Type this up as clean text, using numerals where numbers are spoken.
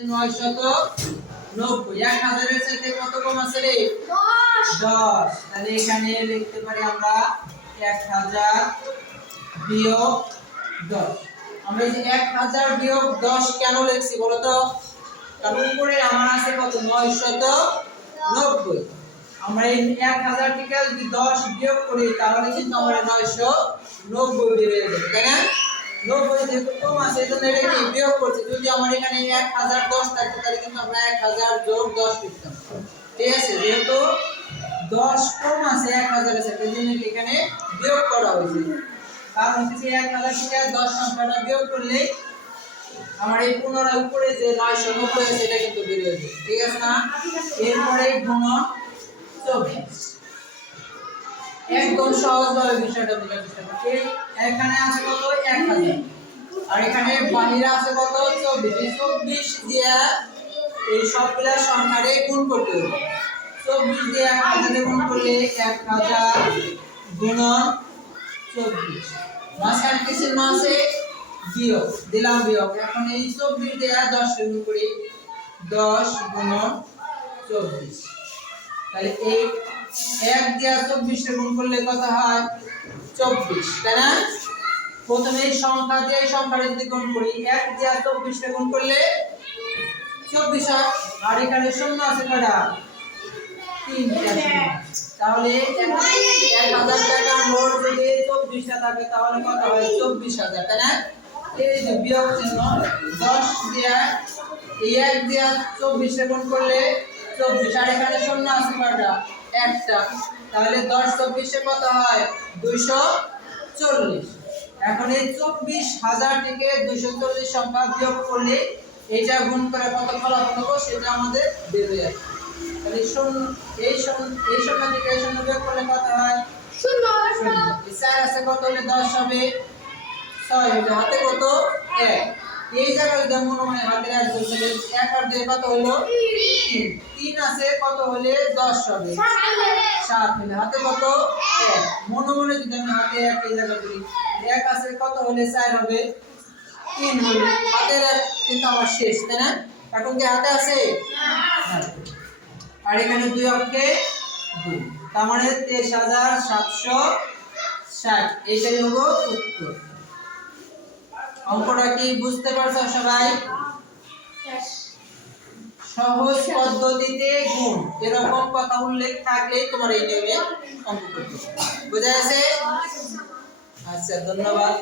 990 1000 এর সাথে কত কম আছে রে 10 তাহলে এখানে লিখতে পারি আমরা 1000 বিয়োগ 10 আমরা এই যে 1000 বিয়োগ 10 কেন লিখছি বলো তো কারণ উপরে আমার আছে কত 990 আমরা এই 1000 থেকে যদি 10 বিয়োগ করি তাহলে কিন্তু আমরা 990 বের হয়ে যাবে তাই না 90 যেহেতু কম আছে এজন্য এটা কি বিয়োগ করছি যদি আমার এখানে 1010 থাকতো তাহলে কিন্তু আমরা 1000 যোগ 10 লিখতাম ঠিক আছে যেহেতু 10 কম আছে 1000 এর সাথে এজন্য এখানে বিয়োগ করা হয়েছে কারণ হচ্ছে 1000 থেকে 10 সংখ্যাটা বিয়োগ করলে আমার এই পুনরায় উপরে যে 990 আছে এটা কিন্তু বের হয়ে যাবে ঠিক আছে না এরপরে গুণন 24 একদম সহজভাবে বিষয়টা বোঝার চেষ্টা করছি এখানে আছে কত 1000 আর এখানে বাহিরে আছে কত 24 এই 24 দিয়ে এই সবগুলা সংখ্যারে গুণ করতে হবে 24 দিয়ে 1000 এ গুণ করলে 1000 গুণন 24 মাঝখানে কি চিহ্ন আছে বিয়োগ দিলাম বিয়োগ এখন এই 24 দিয়ে 10 গুণ করি 10 গুণন 24 তাহলে এই 1 দিয়ে 24 এর গুণ করলে কত হয় 24 তাই না প্রথমে এই সংখ্যা দিয়ে এই সংখ্যাটা যদি গুণ করি 1 দিয়ে 24 এর গুণ করলে 24 হয় আর এখানে শূন্য আছে কয়টা 3টা তাহলে 1000 টাকা নোট যদি 24 টা থাকে তাহলে কত হয় 24000 তাই না এই যে বিয়োগ চিহ্ন 10 দিয়ে এই 1 দিয়ে 24 এর গুণ করলে 24 আর এখানে শূন্য আছে কয়টা একটা তাহলে 10 24 এ কত হয় 240 এখন এই 24000 থেকে 240 সংখ্যা বিয়োগ করলে এটা গুণ করে কত ফলাফল হবে সেটা আমাদের বের হয়ে আসবে তাহলে এই শূন্য থেকে এই শূন্য বিয়োগ করলে কত হয় 0 এই 4 আছে কত হলে 10 হবে 6 এটা হাতে কত 1 এই জায়গায় যেমন মনে হাতে আসবে তাহলে 1 আর 2 কত হলো 3 আছে কত হলে 10 হবে 7 হলে হাতে কত 1 মনে মনে যদি আমি হাতে 1 এই জায়গা করি 1 আছে কত হলে 4 হবে 3 হলে হাতের 1 কিন্তু আমার শেষ তাই না এখন কি হাতে আছে না আর এখানে 2 অঙ্কে 2 তার মানে 23760 এইটাই হলো উত্তর অঙ্কটা কি বুঝতে পারছো সবাই সহজ পদ্ধতিতে গুণ এরকম কথা উল্লেখ থাকলে তোমার এই নিয়মে অঙ্ক করতে বুঝা গেছে আচ্ছা ধন্যবাদ